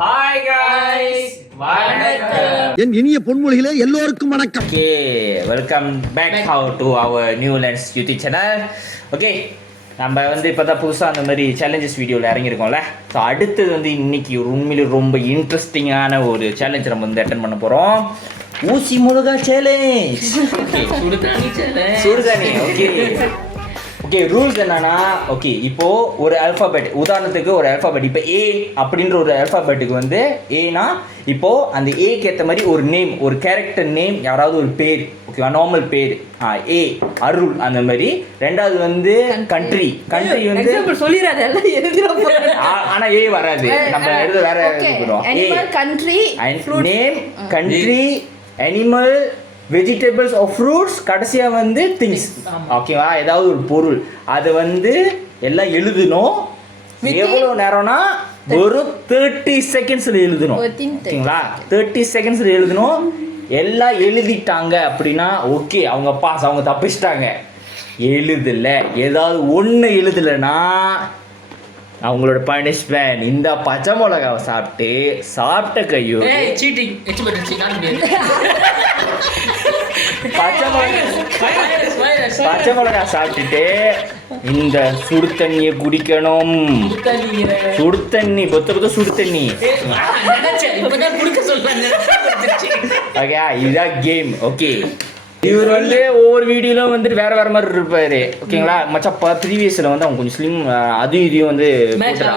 Hi guys வணக்கம். என் இனிய பொன்மொழிகளே எல்லோருக்கும் வணக்கம். Okay, welcome back to our new lens YouTube channel. Okay, நம்ம இப்போ தான் புதுசாக அந்த மாதிரி சேலஞ்சஸ் வீடியோவில் இறங்கியிருக்கோம்ல. ஸோ அடுத்தது இன்னைக்கு உண்மையிலே ரொம்ப இன்ட்ரெஸ்டிங்கான ஒரு சேலஞ்ச் நம்ம அட்டன் பண்ண போகிறோம். ஊசி முருகா சேலஞ்ச். சுடுதண்ணி. ஓகே ஓகே, ரூல்ஸ் என்னன்னா, ஓகே இப்போது ஒரு அல்ஃபாபெட், உதாரணத்துக்கு ஒரு அல்ஃபாபெட், இப்போ ஏ அப்படின்ற ஒரு அல்ஃபாபெட்டுக்கு ஏனா இப்போது அந்த ஏக்கு ஏற்ற மாதிரி ஒரு நேம், ஒரு கேரக்டர் நேம், யாராவது ஒரு பேர், ஓகேவா, நார்மல் பேர், ஏ அருள் அந்த மாதிரி. ரெண்டாவது கண்ட்ரி ஆனால் ஏ வராது, நம்ம எழுத வேற எழுதிக்கிறோம். A country, name, country, animal, vegetables or fruits, கடைசியாக திங்ஸ், ஓகேவா, ஏதாவது ஒரு பொருள். அதை எல்லாம் எழுதணும். எவ்வளோ நேரம்னா ஒரு 30 செகண்ட்ஸில் எழுதணும், ஓகேங்களா. 30 செகண்ட்ஸில் எழுதணும். எல்லாம் எழுதிட்டாங்க அப்படின்னா ஓகே, அவங்க பாஸ், அவங்க தப்பிச்சிட்டாங்க. எழுதலை, ஏதாவது ஒன்று எழுதலைன்னா அவங்களோட பனிஷ்மெண்ட் இந்த பச்சை மிளகாவை சாப்பிட்ட கையோ பச்சை மிளகா சாப்பிட்டுட்டு இந்த சுடு தண்ணியை குடிக்கணும். சுடு தண்ணி, பொத்த சுடு தண்ணி. ஓகே, இதுதான் கேம். ஓகே, இவர் ஒவ்வொரு வீடியோலும் வேற வேற மாதிரி இருப்பாரு, ஓகேங்களா. மச்சான் ப்ரீவியஸ்ல அவன் கொஞ்சம் ஸ்லிம், அது இதையும்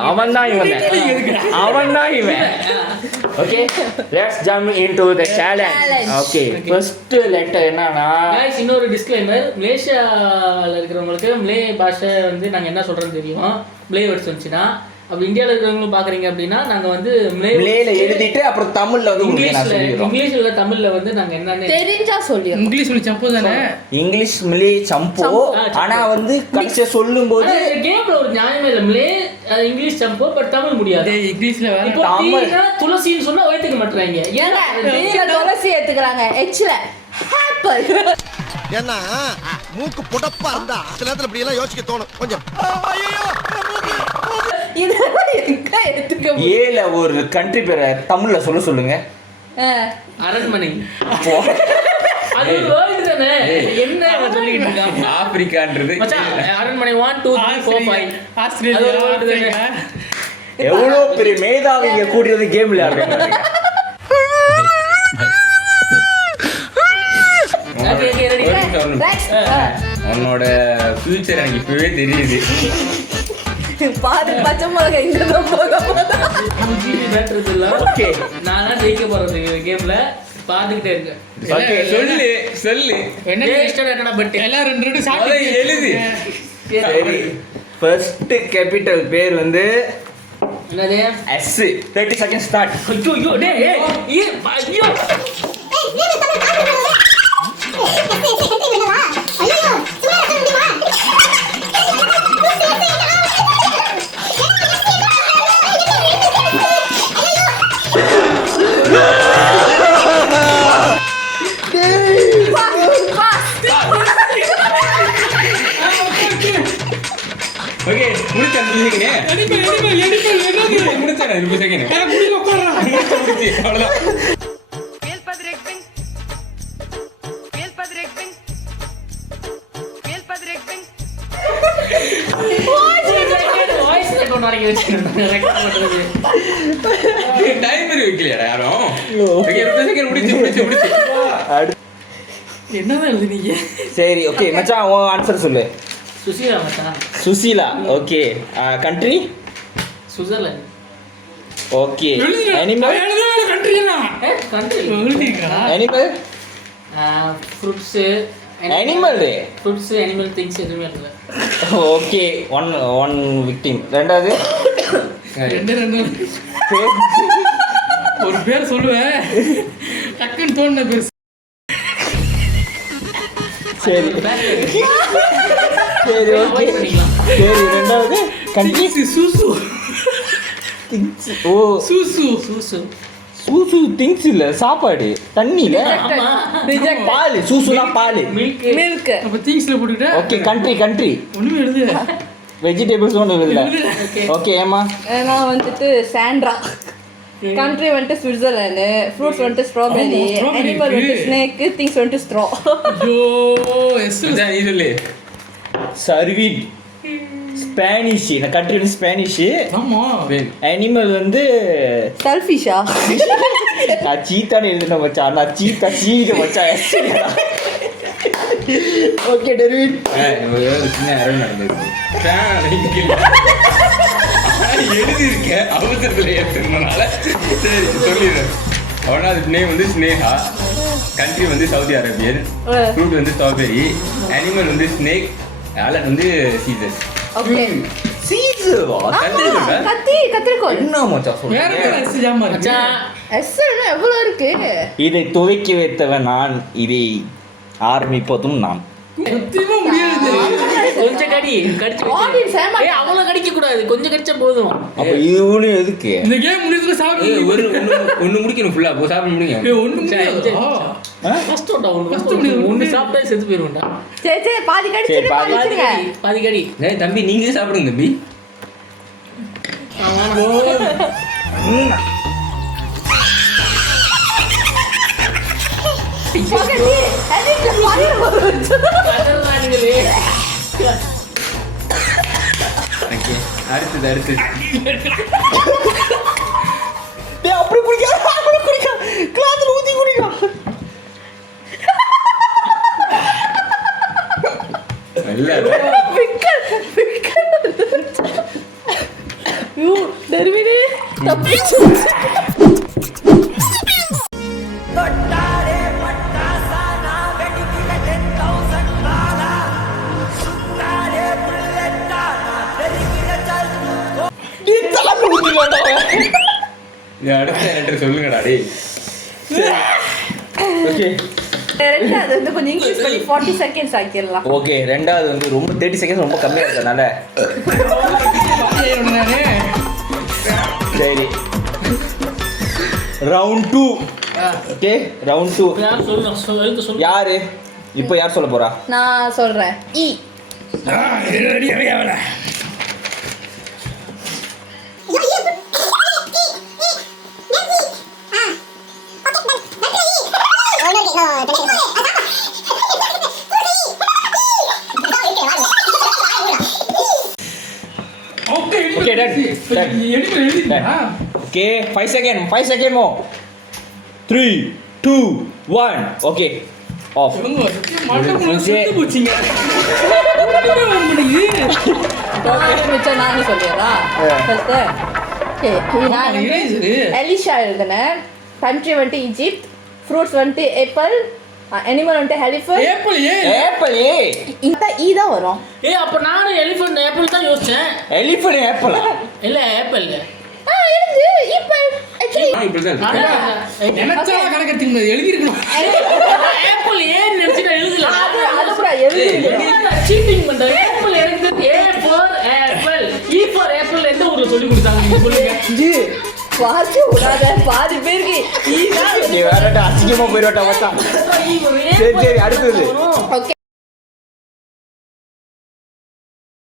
அவன் தான் இவன். Okay, let's jump into the challenge. Okay, first letter என்னன்னா, गाइस இன்னொரு டிஸ்க்ளைமர், மலேசியால இருக்கிறவங்களுக்கு மலே பாஷை நாங்க என்ன சொல்றோம்னு தெரியும். மலே வேர்ட்ஸ் வந்துச்சுனா, அப்ப இந்தியால இருக்கிறவங்க பாக்குறீங்க அப்படின்னா நாங்க மலேல எழுதிட்டு அப்புறம் தமிழ்ல இங்கிலீஷ்ல தமிழ்ல நாங்க என்னன்னு தெரிஞ்சா சொல்லிரோம். இங்கிலீஷ் மலே சம்போ தானே, இங்கிலீஷ் மலே சம்போ. ஆனா கடைசியா சொல்லும்போது கேம்ல ஒரு நியாயமே இல்ல. மலே இங்கிலீஷ் சம்போ, பட் தமிழ் முடியாது. இங்கிலீஷ்ல வேற தமிழ் துளசின்னு சொன்னா ஏத்துக்க மாட்டறாங்க. ஏங்க நீங்க துளசி ஏத்துக்கறாங்க, எச்ல ஆப்பிள். ஏன்னா மூக்கு புடப்பா இருந்தா சில நேரத்துல இப்படி எல்லாம் யோசிக்க தோணும் கொஞ்சம். ஏல ஒரு கண்ட்ரி பேரை தமிழ்ல சொல்லுங்க. அரண்மனை. அது வேர்ல்ட் தானே, என்ன சொல்லிட்டு இருக்காங்க. ஆப்பிரிக்கான்றது மச்சான், அரண்மனை 1 2 3 4 5 ஆஸ்திரேலியா. எவ்வளவு பெரிய மேதாவிங்க கூடியது கேம்ல ஆடுறாங்க. உன்னோட ஃபியூச்சர் எனக்கு இப்பவே தெரியுது. பாரு பச்சை மிளகாய் இங்க தான் போக போகுது. ஓகே, நானா ஜெயிக்க போறது இந்த கேம்ல, பாத்துக்கிட்டே இருக்கேன். ஓகே, சொல்லு என்ன இஷ்டம் என்னடா, பட் எல்லாம் ரெண்டு சாப்பிட்டு எழுது. சரி, ஃபர்ஸ்ட் கேபிட்டல் பேர் என்னது? எஸ். 30 seconds start. ஐயோ டேய், ஐயோ ஓகே, முடிச்சா முடிச்சீங்கனே. முடிச்சா 2 செகண்ட். முடிச்சு உட்கார்றா. முடிச்சு அவ்வளவுதான். டைமர் வைக்கலையா யாரும்? ஓகே, 2 செகண்ட் முடிச்சு. என்னதான் எழுதுனீங்க? சரி, ஓகே மச்சான், உன் ஆன்சர் சொல்லு. சுசீலா மச்சான். Sushila. Okay, country Switzerland. Okay, animal. Country animal. Fruits. Animal things எதுவுமே இல்லை. Okay, one victim. ரெண்டாவது ஒரு பேர் சொல்லுவேன், டக்குன்னு தோணுன பேர். சரி சரி, ஓகே. சரி, ரெண்டாவது கண்ட்ரி. சூசு. திங்ஸ். ஓ, சூசு திங்ஸ் இல்ல, சாப்பாடு, தண்ணில பால். சூசுனா பால், மில்க். அப்ப திங்ஸ்ல போட்டுட்டா. ஓகே, கண்ட்ரி ஒண்ணுமே எழுது. வெஜிடபிள்ஸ் ஒன்று இல்லை. ஓகே, ஏமா நான் வந்துட்டு சாண்ட்ரா. கண்ட்ரி வந்துட்டு சுவிட்சர்லாந்து, ஃப்ரூட்ஸ் வந்துட்டு ஸ்ட்ராபெரி, ஆமா, strawberry அனிமல் வந்துட்டு இருக்கு. ஸ்னேக், திங்ஸ் வந்துட்டு ஸ்ட்ரா. ஐயோ எஸ் மச்சான், நீ சொல்லு. சர்வின் ஸ்பானிஷ், இந்த கண்ட்ரி வந்து ஸ்பானிஷ். ஆமா அனிமல் வந்து செல்ஃபிஷா? நான் சீத்தான்னு எழுதுன மச்சான், நான் சீத்தா சீத மச்சான். ஓகே டெர்வின். சின்ன அரவணை நடந்திருக்கு. எழுதியிருக்க அவசரத்தில் ஏற்றுனால சரி சொல்லிடுறேன். அவனா அது நேம் வந்து ஸ்னேகா, கண்ட்ரி வந்து சவுதி அரேபியன், ஃப்ரூட் வந்து ஸ்ட்ராபெரி, அனிமல் வந்து ஸ்னேக், ஆலட் வந்து சீசஸ். ஓகே. சீசவா? கத்திரிக்கோல். என்ன மச்சான் வேற சொல்றீங்க? என்ன எஸ் ஜாமா இருக்கு மச்சான் எஸ்ஸுன்னா எவ்வளவு இருக்கு? இதை துவக்கி வைத்தவன் நான், இதை ஆரம்பிப்பதும் நான். சத்தியமா முடியாது கொஞ்சம் கடிச்சு Audience ஏமாத்த- ஏய் அவ்வளவு கடிக்க கூடாது, கொஞ்சம் கடிச்சா போதும். அப்ப இவனு எதுக்கு? இந்த கேம் முடிஞ்சதுல சாப்பிடு ஒன்று முடிக்கணும் ஃபுல்லா, சாப்பிட முடியும். ஏய் ஒண்ணு முடியாது ஃபர்ஸ்ட் ஒன்னு சாப்பிட்டா செத்து போயிருவேன்டா. சரி பாதி சரி, கடிச்சிட்டு பாதி பாதி வச்சிருங்க. பாதி கடி. ஏய் தம்பி நீங்களே சாப்பிடுங்க தம்பி. பக்கத்தி எடிட்ல ஃபயர் வரும். அதர்வானுங்களே. ஓகே அடுத்தது டேய் அப்படி குடிக்காத, அப்படி குடிக்காத. கிளாஸ்ல ஊத்தி குடிடா. நல்ல யூ டெர்வினே தப்பிச்சு. நீ தலை ஊத்தி வேண்டாம். அடுத்த லெட்டர் சொல்லுங்கடா டேய். ஓகே ரெண்டாவது வந்து கொஞ்சம் இன்க்ரீஸ் பண்ணி 40 செகண்ட்ஸ் ஆக்கிடலாம். ஓகே, ரெண்டாவது வந்து ரொம்ப 30 செகண்ட்ஸ் ரொம்ப கம்மியா இருக்கறனால நானே சரி. ரவுண்ட் 2. Okay round 2. யார் சொல்லணும்? எழுத்து சொல்லு. யாரு இப்போ யார் சொல்ல போறா? நான் சொல்றேன். இ. ரெடி ஆவல okay Okay, done. Done. Animal எழுதிட்டா ஓகே 5 செகண்ட் 5 செகண்ட் மோ 3 2 1 ஓகே ஆஃப். சொல்லுங்க சத்தியம் மாட்டறப்ப செத்து போச்சிங்க ஒண்ணுமே வர மாட்டேங்குது மிச்சம் நானே சொல்லிடுறா. ஃபர்ஸ்ட் ஓகே நான் இரேசரு எலிஷா எழுதுனேன். கண்ட்ரி வந்துட்டு ஈஜிப்ட், ஃப்ரூட்ஸ் வந்துட்டு ஆப்பிள், அனிமல் வந்துட்டு எலிஃபண்ட். ஏப்பிள் ஏ ஆப்பிள் ஏ இந்த ஈ தான் வரும். ஏய் அப்ப நானும் எலிஃபண்ட் ஆப்பிள் தான் யோசிச்சேன். Elephant apple. இல்ல ஆப்பிள். எழுது ஈப்பிள் ஆக்சுவலி இப்படிதான் நினைச்சா கணக்கெடுத்துக்க முடியாது எழுதி இருக்கணும் ஆப்பிள் ஏன் நினைச்சிட்டு எழுதல. அது கூட எழுது. சீட்டிங் பண்ற. ஆப்பிள் எனக்கு A for apple, E for apple எந்த ஊர்ல சொல்லி கொடுத்தாங்க நீங்க சொல்லுங்க. ஜி வாசி விடாத பாதி பேருக்கு ஈ தான். நீ வேறடா அசிங்கமா போயிரடா மச்சான். சரி சரி அடுத்தது. ஓகே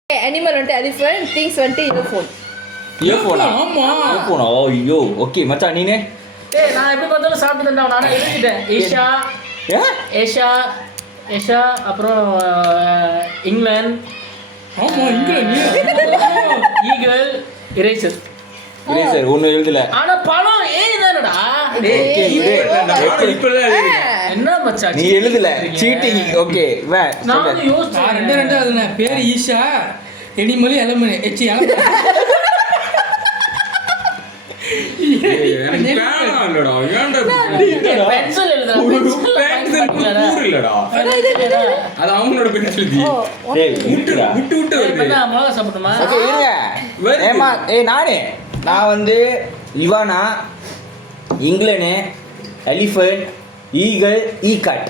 அனிமல் வந்துட்டு எலிஃபண்ட், திங்ஸ் வந்துட்டு இயர்ஃபோன். இயர்ஃபோனா? ஆமா இயர்ஃபோனா? ஐயோ ஓகே மச்சான் நீனே. ஏய் நான் எப்படி பார்த்தாலும் சாப்பிட்டுட்டேன்டா. நானே எழுதிட்டேன். ஈஷா, ஏ ஏஷா அப்புறம் இங்கிலாந்து, ஆமா இங்க நீ ஈகிள், இரேசர். இல்லை சார் ஒன்றும் எழுதல. ஆனா பழம் ஏய் தானடா. ஓகே இப்பதான் என்ன மச்சான் நீ எழுதல சீட்டிங். ஓகே வே நான் சொல்லு. யோசிச்சேன். ரெண்டு அதுன பேர் ஈஷா எனிமல் எலமன் எச்சி எலமன் இல்லடா ஏன்டா பென்சில் எழுதுறா. ஊர் இல்லடா அது அவங்களோட பென்சில் தி டேய் விட்டுடா. விட்டு விட்டு வருது மிளகா சாப்பிட்டுமா? ஓகே இருங்க. Very ஏமா நான் வந்து இவானா, இங்கிலாந்து, எலிஃபண்ட், ஈகிள், ஈ கட்,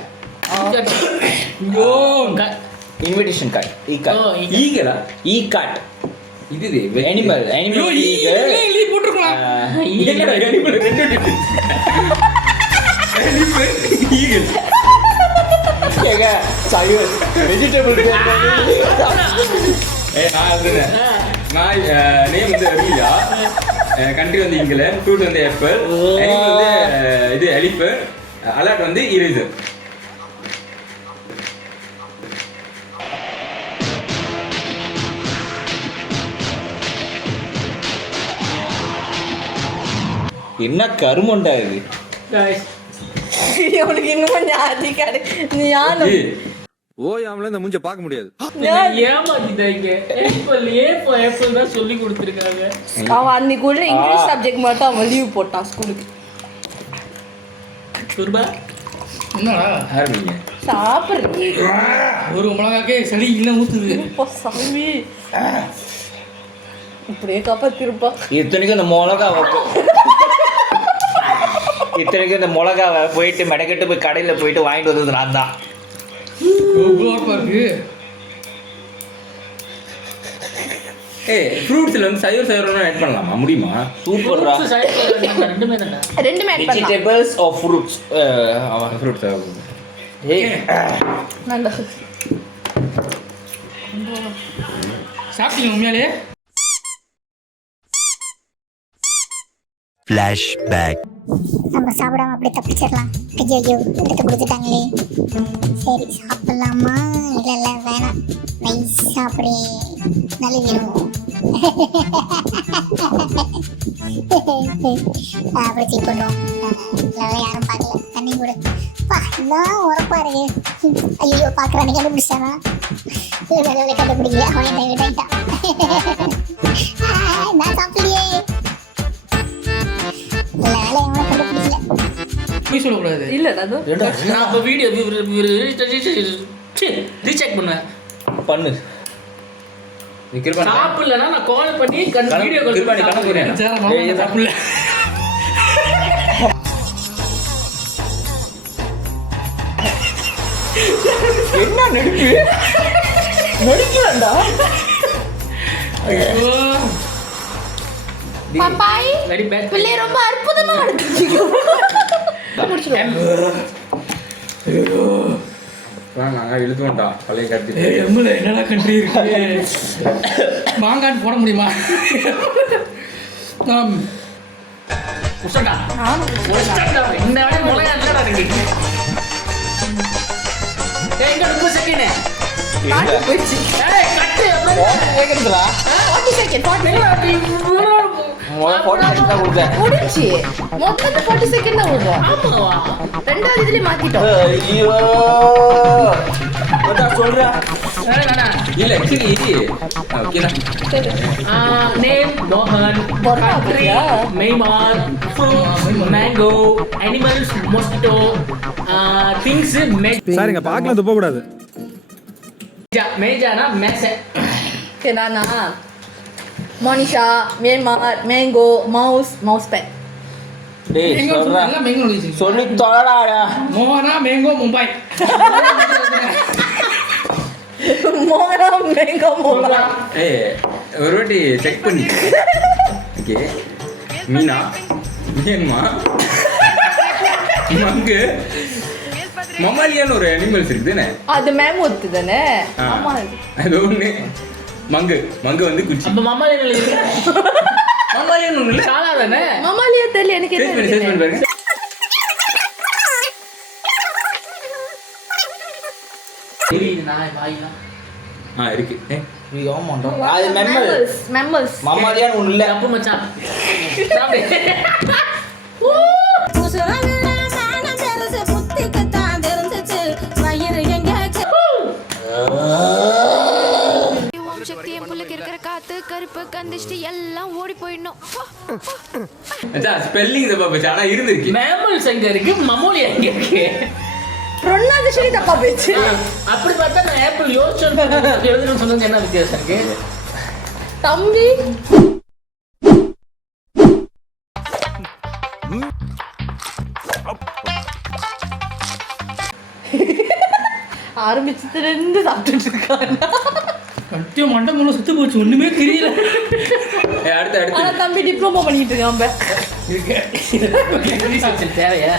ஐயோ இன்விடேஷன் கட், ஈ கட், ஈகலா ஈ கட், இது அனிமல் ஐயோ அனிமல் ஈகிள். ஈ போட்டுருக்கலாம் என்னடா அனிமல் ரெண்டு டிட்டு அனிமல் ஈகல் ஏங்க சாயோ வெஜிடபிள் நான் எழுதுறேன். நான் நேம் வந்து ரவியா, கண்ட்ரி வந்து இங்கிலாந்து, ஃப்ரூட் வந்து ஆப்பிள், அனிமல் வந்து இது எலிஃபண்ட், அலர்ட் வந்து இரேசர். என்ன கருமண்டா இது? Guys, இவனுக்கு இன்னும் ஞாபகம் ஞானம் ஓயாமல இந்த மூஞ்ச பார்க்க முடியாது. ஏமாத்திட்டாங்க. ஏப்பிள் தான் சொல்லி கொடுத்துருக்காங்க. அவன் அன்னைக்குள்ள இங்கிலீஷ் சப்ஜெக்ட் மட்டும் அவன் லீவ் போட்டான் ஸ்கூலுக்கு. துர்பா என்னடா ஆரம்பிங்க. சாப்பிட்றீங்க ஒரு மிளகாக்கே சளி இல்லை ஊற்றுது. இப்போ சாமி இப்படியே காப்பாத்திருப்பா. இத்தனைக்கும் இந்த மிளகாவை போயிட்டு மெனக்கெட்டு போய் கடையில் போயிட்டு வாங்கிட்டு வந்தது நான் தான். இருக்கு ஃப்ரூட்ஸ்ல வந்து சைவம் ஆட் பண்ணலாமா? முடியுமா? சூப்பர்ரா. ரெண்டுமே தானே. ரெண்டுமே ஆட் பண்ணலாம். Vegetables or fruits. ஃப்ரூட்ஸ் ஏய் நல்லா சாப்பிட்டீங்க உண்மையாலே? நம்ம சாப்பிடாம அப்படியே தப்பிச்சிடலாம். ஐயோ எடுத்து கொடுத்துட்டாங்களே. சரி சாப்பிடலாமா? இல்லை வேணாம், நைஸா அப்படியே நழுவிடுவோம். அப்படி செக் பண்ணுவோம். யாரும் பார்க்கல. தண்ணி கூட இன்னும் உரப்பா இருக்கு. ஐயோ பார்க்குறானு கண்டுபிடிச்சானா? கண்டுபிடிக்கல, அவன் விட்டான். நான் சாப்பிடலையே. போய் சொல்லக்கூடாது. இல்ல அது நான் அப்ப வீடியோ ரீசெக் பண்ணுவேன். பண்ணு. சாப்பிடலன்னா நான் கால் பண்ணி வீடியோ கால் பண்ணி கணக்கு சாப்பிடல. என்ன நடிப்பு? நடிக்கிறேன்டா. பாப்பாய் வெரி பேட். பிள்ளை ரொம்ப அற்புதமா நடந்துச்சு. நாங்கள் இழுத்துவோம்டா பழைய கருத்து. என்னடா கண்ட்ரி இருக்கு? மாங்காட்டு போட முடியுமா? உசடா இந்த வேலை முளையாடலடா இருக்கு. எங்க 30 செகண்ட் பாட்டு போயிடுச்சு. ஏய் கட்டு அப்புறம் கேக்குறதுடா. 40 செகண்ட் 40 முடிஞ்சு மொத்தம் 40 செகண்ட் தான் விடுறோம். ஆமாவா? ரெண்டாவது இதுலயே மாத்திட்டோம். ஐயோ சொல்றா. இல்ல ஆக்சுவலி ஓகேடா. நேம் மோகன், country Myanmar, fruits mango, animals mosquito, things சரிங்க பார்க்கலாம் துப்ப கூடாது. மேஜானா மேச. நானா Monisha, Myanmar, mango, mouse bed. டேய் சொல்றா. எல்லாம் மேங்கோ எழுதி சொல்லி தொலைடா. மோகனா மேங்கோ மும்பை. மோனா மேங்கோ மோனா. ஒரு வாட்டி செக் பண்ணி. ஓகே மீனா, மியான்மா, மங்கு, மமாலியான்னு ஒரு அனிமல்ஸ் இருக்குதுன்னு. அது மேமூத் தானே? ஆமா அது ஒண்ணு. மங்கு வந்து குச்சி. அப்ப மமாலியன் இல்ல. மமாலியான்னு ஒண்ணு இல்ல. சாலா தானே? மமாலியா தெரியல எனக்கு. சர்ச் பண்ணி பாருங்க. தெரியுது நாய் வாயிலாம். இருக்கு. ஆமாண்டா. அது மெம்மல்ஸ். மம்மாலியான்னு ஒண்ணு இல்ல. அப்ப மச்சான் சாப்பிடு. சக்தி என் புள்ளுக்கு இருக்கிற காத்து கருப்பு கந்திஷ்டி எல்லாம் ஓடி போயிடணும். ஸ்பெல்லிங் தப்பா ஆனா இருந்திருக்கு. மேமல்ஸ் எங்க இருக்கு, மமோலியா எங்க இருக்கு? ப்ரொனன்சியேஷன் தப்பா போச்சு. அப்படி பார்த்தா நான் ஆப்பிள் யோசிச்சு எழுதணும்னு சொன்னது என்ன வித்தியாசம் இருக்கு? தம்பி ஆரம்பிச்சதுல இருந்து சாப்பிட்டுட்டு இருக்காங்க. கட்டிய மண்டை மூலம் சுத்து போச்சு, ஒண்ணுமே தெரியல. அடுத்து ஆனா தம்பி டிப்ளமோ பண்ணிட்டு இருக்கான். தேவையா?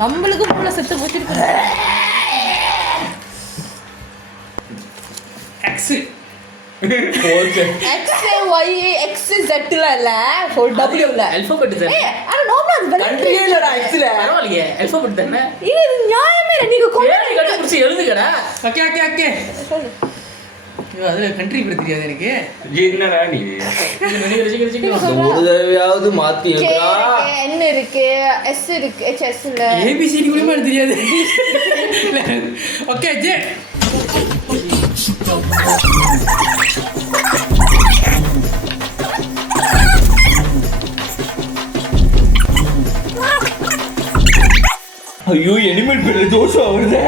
நம்மளுக்கு மூளை செத்து போச்சிருக்கு. X Y X Z ல இல்ல for W ல alphabet தானே. ஆனா நார்மலா அது கண்ட்ரியே இல்லடா எக்ஸ்ல. பரவாயில்லையே alphabet தானே. இது நியாயமே இல்ல நீங்க பேரை கண்டுபிடிச்சு எழுதுங்கடா. ஓகே ஓகே ஓகே ஐயோ அதில் கண்ட்ரி கூட தெரியாது எனக்கு. என்னடா நீ ஒரு தடவையாவது மாத்தி K எழுதுடா. இருக்கு N இருக்கு S இருக்கு HS இல்ல ஏபிசிடி கூட எனக்கு தெரியாது. ஓகே ஜே ஐயோ அனிமல் பேர்ல ஜோஷுவா வருது.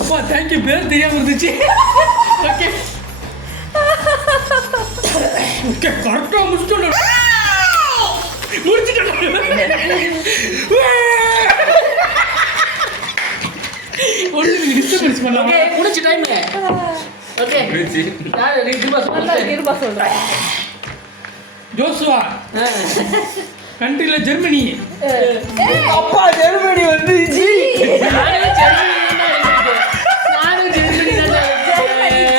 அப்பா தேங்க்யூ பேர் தெரியாம இருந்துச்சு. ஓகே ஓகே கரெக்டாக முடிச்சுட்டோம். டிஸ்டர்பன்ஸ் பண்ணலாம். ஓகே முடிஞ்ச டைம். ஓகே நான் திரும்ப நல்லா சொல்றேன். திரும்ப சொல்றேன் ஜோசுவா கண்ட்ரில ஜெர்மனி. அப்பா ஜெர்மனி வந்து ஜி. நானும் ஜெர்மனி தான்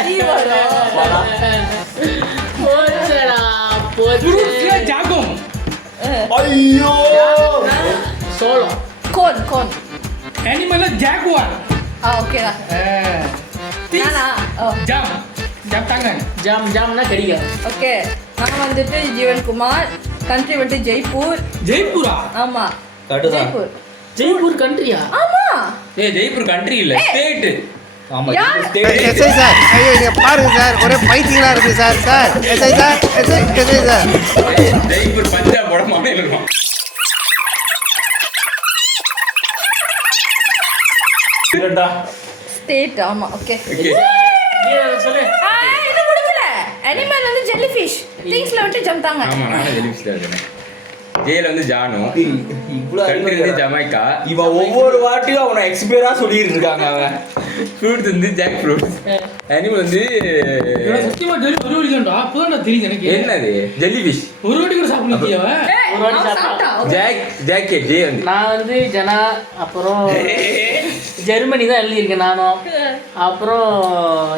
G வரும் போச்சடா போச்சு. ஃப்ரூட்ஸ்ல ஜாகம். ஐயோ சோளம். கோன் அனிமல்ல ஜாகுவார். ஓகேடா நானா ஜாம் ஜாம் தாங்க. ஜாம்னா கடிகாரம். ஓகே நான் வந்துட்டு ஜீவன்குமார் கண்ட்ரி வந்துட்டு ஜெய்ப்பூர். ஜெய்ப்பூரா? ஆமா கடுதா. ஜெய்ப்பூர் ஜெய்ப்பூர் கண்ட்ரியா? ஆமா ஜெய்ப்பூர் கண்ட்ரி இல்ல ஸ்டேட். ஆமா யார்? எஸ்ஐ சார் ஐயோ இங்க பாருங்க சார் ஒரே பைத்தியங்களா இருக்கு sir sir SI sir SI sir Jaipur Punjab போட மாநிலம். இல்லடா. ஸ்டேட் ஆமா ஓகே ஓகே சொல்லு. இது முடியல அனிமல் வந்து ஜெல்லிஃபிஷ் திங்ஸ்ல வந்துட்டு ஜம்தாங்க ஆமா நானும் ஜெலிஃபிஷ்ல இருக்கேன். ஜேல வந்து ஜானு. இவ்ளோ கண்ட்ரி வந்து ஜமைக்கா. இவன் ஒவ்வொரு வாட்டியும் அவனை எக்ஸ்பீரியரா சொல்லிட்டு இருக்காங்க அவன். ஃப்ரூட்ஸ் வந்து ஜாக் ஃப்ரூட். அனிமல் வந்து சத்தியமா ஜெல்லி ஒரு வாட்டி தான்டா. அப்பதான் தெரியுது எனக்கு. என்னது ஜெல்லிஃபிஷ். ஒரு வாட்டி கூட சாப்பிட முடியாவ. ஒரு வாட்டி சாப்பிட்டா. ஜாக்கெட் ஜே வந்து நான் வந்து ஜனா அப்புறம் ஜெர்மனி தான் எழுதியிருக்கேன் நானும். அப்புறம்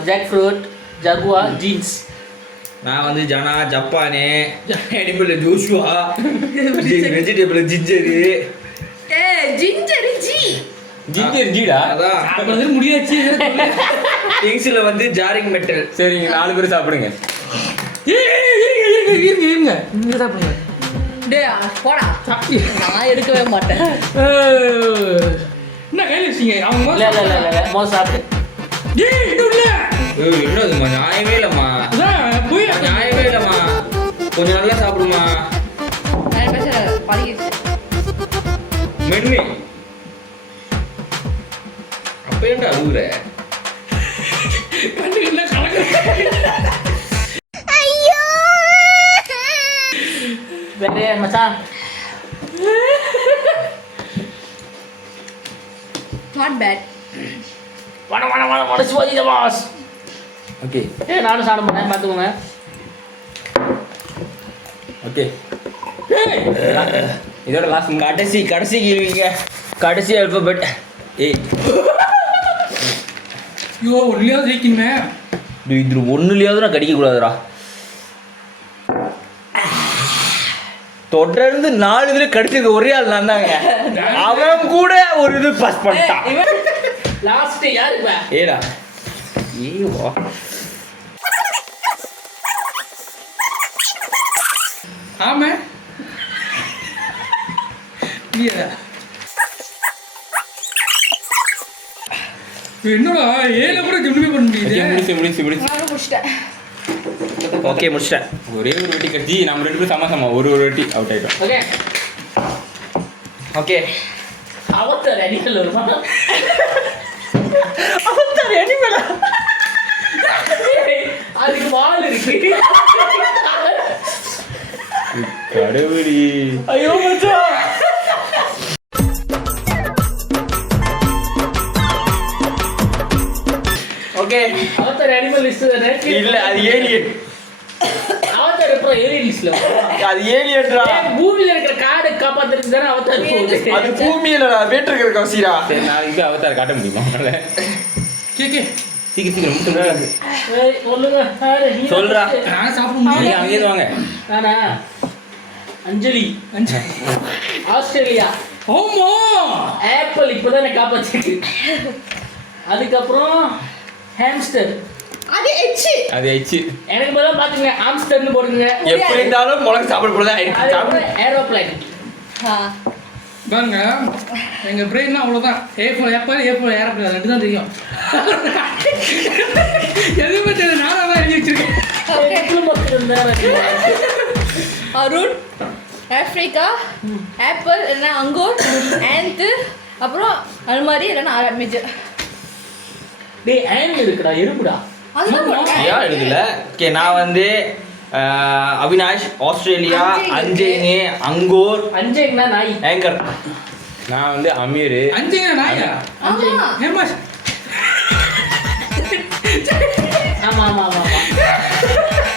ஜாக் ஃப்ரூட் ஜகுவா ஜீன்ஸ். நான் வந்து ஜனா Japan animal Joshua vegetable ginger ginger ஜி ஜிஞ்சர் ஜீடா. அதான் சாப்பிடுறது முடியாச்சு. திங்ஸ்ல வந்து ஜாரிங் மெட்டல். சரிங்க 4 பேர் சாப்பிடுங்க. இருங்க நீங்க சாப்பிடுங்க. டேய் போடா நான் எடுக்கவே மாட்டேன். என்ன கையில வச்சீங்க? அவங்க இல்லை மோசம் சாப்பிடு. ஏய் இது இல்ல. என்னதுமா நியாயமே இல்லம்மா. அதான் போய் நியாயமே இல்லம்மா. கொஞ்சம் நல்லா சாப்பிடுமா. நான் பேச பழகிடுச்சு. மென்னு அப்ப ஏன்டா அழுகுற? கண்ணுல கலக்கு. வேற மச்சான் நாட் பேட். வட சிவாஜி த பாஸ். ஓகே நானும் சாப்பிட மாட்டேன் பார்த்துக்கோங்க. ஓகே இதோட லாஸ்ட் கடைசி கேள்விங்க. கடைசி அல்பபெட் ஏ. ஐயோ ஒன்றியாவது ஜெயிக்கணுமே. இது ஒண்ணுலயாவது நான் கடிக்க கூடாதுடா. தொடர்ந்து 4 இதுல கடிச்சது ஒரே ஆள் நான் தாங்க. அவன் கூட ஒரு இது பாஸ் பண்ணிட்டான். லாஸ்ட் யாருக்கு? ஏடா ஏவா ஆமா இல்லையா? என்னடா ஏல கூட ஜெமினி பண்ண முடியுது. முடிச்சு நானும் முடிச்சிட்டேன். ஓகே முடிச்சிட்டேன். ஒரே ஒரு வாட்டி கட்சி நம்ம 2 பேரும் சம ஒரு வாட்டி அவுட் ஆயிட்டோம். ஓகே ஓகே அவத்தார் அனிமல் வருமா? அவத்தார் அனிமலா? அதுக்கு வால் இருக்கு. கடவுளி. ஐயோ மச்சான். ஓகே அவத்தார் அனிமல் லிஸ்ட் தானே? இல்ல அது ஏலியன். அவத்தார் அப்புறம் ஏலியன் லிஸ்ட்ல அது ஏலியன்டா. பூமியில இருக்கிற காடை காப்பாத்துறதுக்கு தானே அவத்தார் போகுது. அது பூமியில வேற்று இருக்கிற கவசிரா. சரி நாளைக்கு அவதார் காட்ட முடியுமா? கே சீக்கிரம் முடிச்சு. ஏய், சொல்லுங்க யாரு? நீ சொல்றா. நான் சாப்பிட நீங்க முடியல. அங்கேயிருந்து வாங்க. நானா? அஞ்சலி ஆஸ்திரேலியா. ஆமா. ஆப்பிள் இப்போதான் எனக்கு காப்பாச்சிருக்கு. அதுக்கப்புறம் ஹாம்ஸ்டர். அது எச்சு. அது ஆயிடுச்சு. எனக்கு பதிலா பாத்துங்க ஆம்ஸ்டர்னு போடுங்க. எப்படி இருந்தாலும் முளக்கு சாப்பிட போறதா சாப்பிடு. ஏரோப்ளேன். பாருங்க எங்க பிரெயின் அவ்வளவுதான். ஏஃபோன் ஆப்பிள் ஏஃபோன் ஏரோப்ளேன் ரெண்டு தான் தெரியும். எதுவுமே தெரியல. நானா தான் எழுதி வச்சிருக்கேன். அருண் ஆப்பிரிக்கா ஆப்பிள் இல்லைன்னா அங்கூர் ஆந்து அப்புறம் அல்மாரி இல்லைன்னா ஆரம்பிச்சு டேய் ஆன் இருக்குடா எறும்புடா. அதுதான் ஏன் எடுக்கல? ஓகே, நான் வந்து அவினாஷ் ஆஸ்திரேலியா, அஞ்சேனி அங்கூர் அஞ்சேங்கண்ணா நாய். ஆங்கர். நான் வந்து அமீர். அஞ்சுங்க நாயா. ஆமா ஹேமாஷ். ஆமா ஆமா ஆமா ஆமா.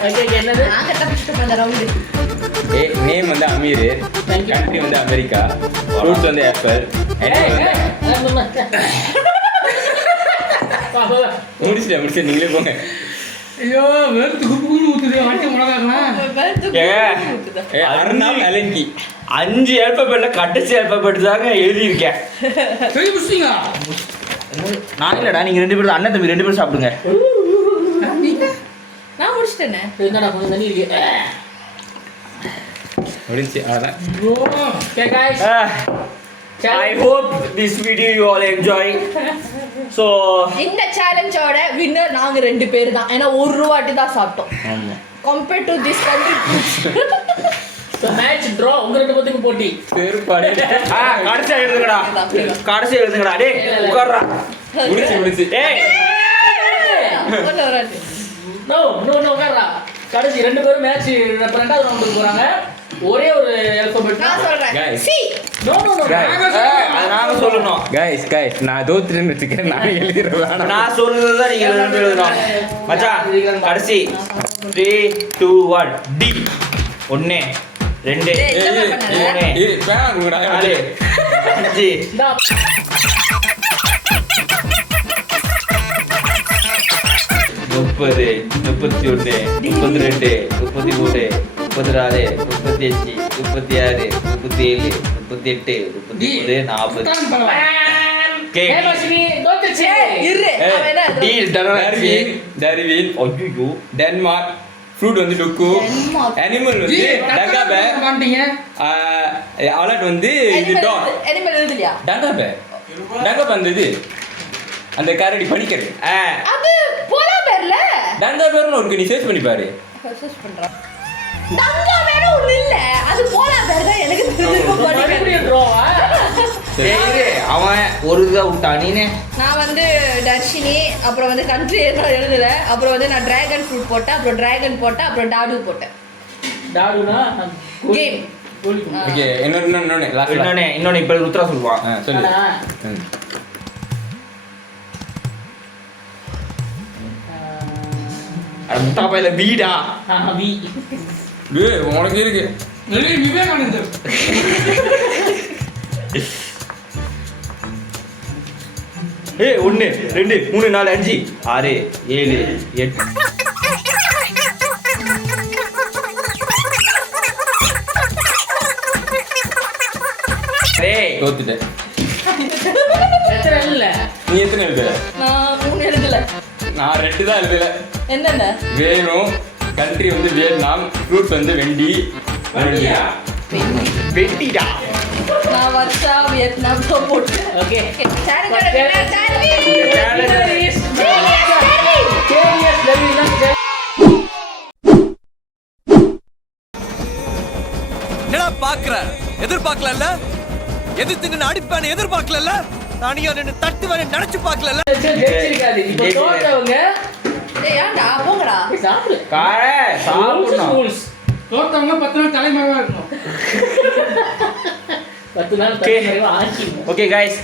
ஓகே என்னது? நாங்க தப்பிச்சிட்டோம் அந்த ரவுண்டு. நேம் வந்து அமீர். Thank you. கண்ட்ரி வந்து அமெரிக்கா. ஃப்ரூட்ஸ் வந்து ஆப்பிள். முடிச்சிட்டேன் நீங்களே போங்க. ஐயோ வெறுத்து குப்பு ஊத்துது. வாட்டி மிளகாக்கலாம். அருணாம் அலங்கி. 5 ஆல்பபெட்ல கடைசி ஆல்பபெட் தாங்க எழுதியிருக்கேன். சரி முடிச்சிட்டீங்களா? நான் இல்லடா, நீங்க 2 பேரும் அண்ணன் தம்பி 2 பேரும் சாப்பிடுங்க. நான் முடிச்சிட்டேனே. என்னடா கொஞ்சம் தண்ணி இருக்கு. முடிஞ்சு அதான். Okay guys. I hope this video you all enjoy. So இந்த சேலஞ்சோட வின்னர் நாங்க 2 பேர் தான். ஏன்னா ஒரு வாட்டி தான் சாப்பிட்டோம். ஆமா. Compared to this country. So match draw உங்க ரெண்டு பேத்துக்கு போட்டி. செருப்பாடே. கடைசி எழுதுங்கடா. கடைசி எழுதுங்கடா. டேய் உட்கார்றா. முடிச்சு. டேய் ஒண்ணு வராது. நோ நோ நோ கரா. கடைசி ரெண்டு பேரும் மேட்ச் ரெண்டாவது ரவுண்டுக்கு போறாங்க. ஒரே ஒரு ஆல்பபெட் நான் சொல்றேன். Guys. C. No no no. அது நாங்க சொல்லணும். guys நான் தோத்துறேன்னு வெச்சுக்கிறேன். நான் எழுதிறேன். நான் சொல்றது தான் நீங்க 2 பேரும் எழுதணும். மச்சான் கடைசி 3 2 1 டி. 1 2 ஏய் பேனா குடுடா. 4 5 டா 30 31 32 33 34 35 36 37 38 39 40. ஏ மச்சினி தோத்துச்சு. இரு. அவன் என்ன? டீல் டர்வின் ஐயோ டென்மார்க். ஃப்ரூட் வந்து டுக்கு. டென்மார்க். அனிமல் வந்து டங்காபே. மாட்டீங்க. அலர்ட் வந்து இது டாக். அனிமல் எழுதலையா? டங்காபே அந்த இது அந்த கரடி படிக்கிறது. அது போலா பேர்ல. டங்காபேர்னு ஒரு நீ சர்ச் பண்ணி பாரு. சர்ச் பண்றேன். டங்கா வேற ஒண்ணு இல்ல. அது போலா பேர் தான் எனக்கு தெரியும். மறுபடியும் டிராவா? சரி அவன் ஒரு இதை விட்டா நீனே. நான் வந்து தர்ஷினி அப்புறம் வந்து கண்ட்ரி எதுவும் எழுதல. அப்புறம் வந்து நான் டிராகன் ஃப்ரூட் போட்டேன். அப்புறம் டிராகன் போட்டேன். அப்புறம் டாடு போட்டேன். டாடுனா கேம். கோலி. ஓகே இன்னொன்னு லாஸ்ட். இன்னொன்னு இப்ப ருத்ரா சொல்லுவான். சொல்லு. அது முட்டாப்பையில வீடா. வி. டேய் உனக்கு இருக்கு. விவேகானந்தர். ஏய் 1 2 3 4 5 6 7 8. டேய் தோத்துட்டேன். எத்தனை இல்ல? நீ எத்தனை எழுதுற? நான் 3 எழுதல. நான் 2 தான் எழுதல. என்னென்ன? வேணும். கண்ட்ரி வந்து வியட்நாம். ஃப்ரூட்ஸ் வந்து வெண்டி. வெட்டிடா. நான் வர்ஷா வியட்நாம் போட்டேன். ஓகே. சேலஞ்சோட வின்னர் தன்வி. என்னடா பாக்குற? எதிர்பார்க்கல. எதிர்த்து அடிப்பான எதிர்பார்க்கல. தனியா நின்னு தட்டுவானே நினைச்சு பார்க்கல. ஜெயிச்சிருக்காது. இப்போ தோத்தவங்க டேய் ஏன்டா போங்கடா. சாப்பிடு. காரே சாப்பிடணும். ரூல்ஸ். தோத்தவங்க 10 நாள் தலைமறைவா இருக்கணும். 10 நாள் தலைமறைவா ஆக்கி. Okay guys.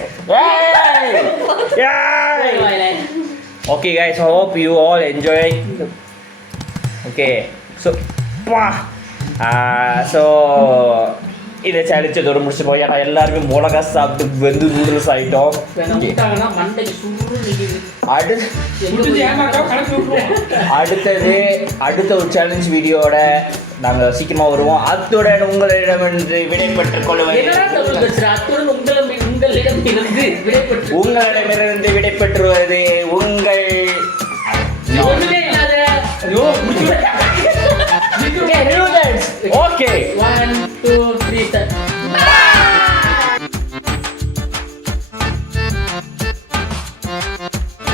Okay guys, I hope you all enjoy. Okay. So இதை சேலஞ்சதோட முடிச்சு போய் ஏன்னா எல்லாருமே மிளகா சாப்பிட்டு வெந்து நூடுல்ஸ் ஆயிட்டோம். விட்டாங்கன்னா மண்டைக்கு சூடு நிக்குது. சுட்டுது ஏமாக்கா கணக்கு விட்டுருவோம். அடுத்த ஒரு சேலஞ்ச் வீடியோட நாங்கள் சீக்கிரமாக வருவோம். அத்துடன் உங்களிடமிருந்து விடைபெற்றுக் கொள்வது என்னடா தமிழ் பேசுற? அத்துடன் உங்களிடமிருந்து விடைபெற்று உங்களிடமிருந்து விடைபெற்றுவது உங்கள் ஒண்ணுமே இல்லாத ஓகே